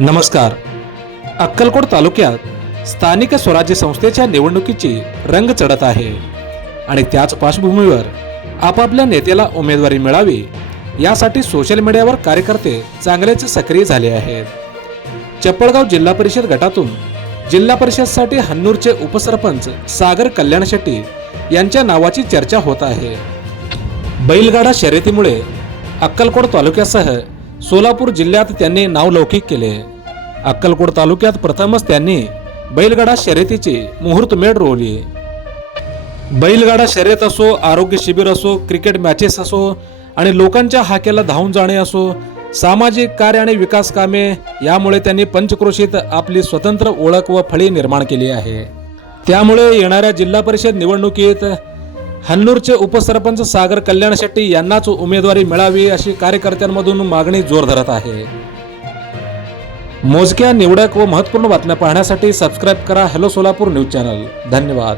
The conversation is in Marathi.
नमस्कार. अक्कलकोट तालुक्यात स्थानिक स्वराज्य संस्थेच्या निवडणुकीची रंग चढत आहे आणि त्याच पार्श्वभूमीवर आपापल्या नेत्याला उमेदवारी मिळावी यासाठी सोशल मीडियावर कार्यकर्ते चांगलेच सक्रिय झाले आहेत. चप्पळगाव जिल्हा परिषद गटातून जिल्हा परिषदसाठी हन्नूरचे उपसरपंच सागर कल्याण शेट्टी यांच्या नावाची चर्चा होत आहे. बैलगाडा शर्यतीमुळे अक्कलकोट तालुक्यासह सोलापूर जिल्ह्यात त्यांनी नावलौकिक केले. अक्कलकोट तालुक्यात प्रथमच त्यांनी बैलगाडा शर्यतीची मुहूर्तमेढ रोवली. बैलगाडा शर्यत असो, आरोग्य शिबिर असो, क्रिकेट मॅचेस असो आणि लोकांच्या हाकेला धावून जाणे असो, सामाजिक कार्य आणि विकास कामे यामुळे त्यांनी पंचक्रोशीत आपली स्वतंत्र ओळख व फळी निर्माण केली आहे. त्यामुळे येणाऱ्या जिल्हा परिषद निवडणुकीत हन्नूरचे उपसरपंच सागर कल्याण शेट्टी यांनाच उमेदवारी मिळावी अशी कार्यकर्त्यांमधून मागणी जोर धरत आहे. मोजक्या निवडक व महत्त्वपूर्ण बातम्या पाहण्यासाठी सबस्क्राईब करा हॅलो सोलापूर न्यूज चॅनल. धन्यवाद.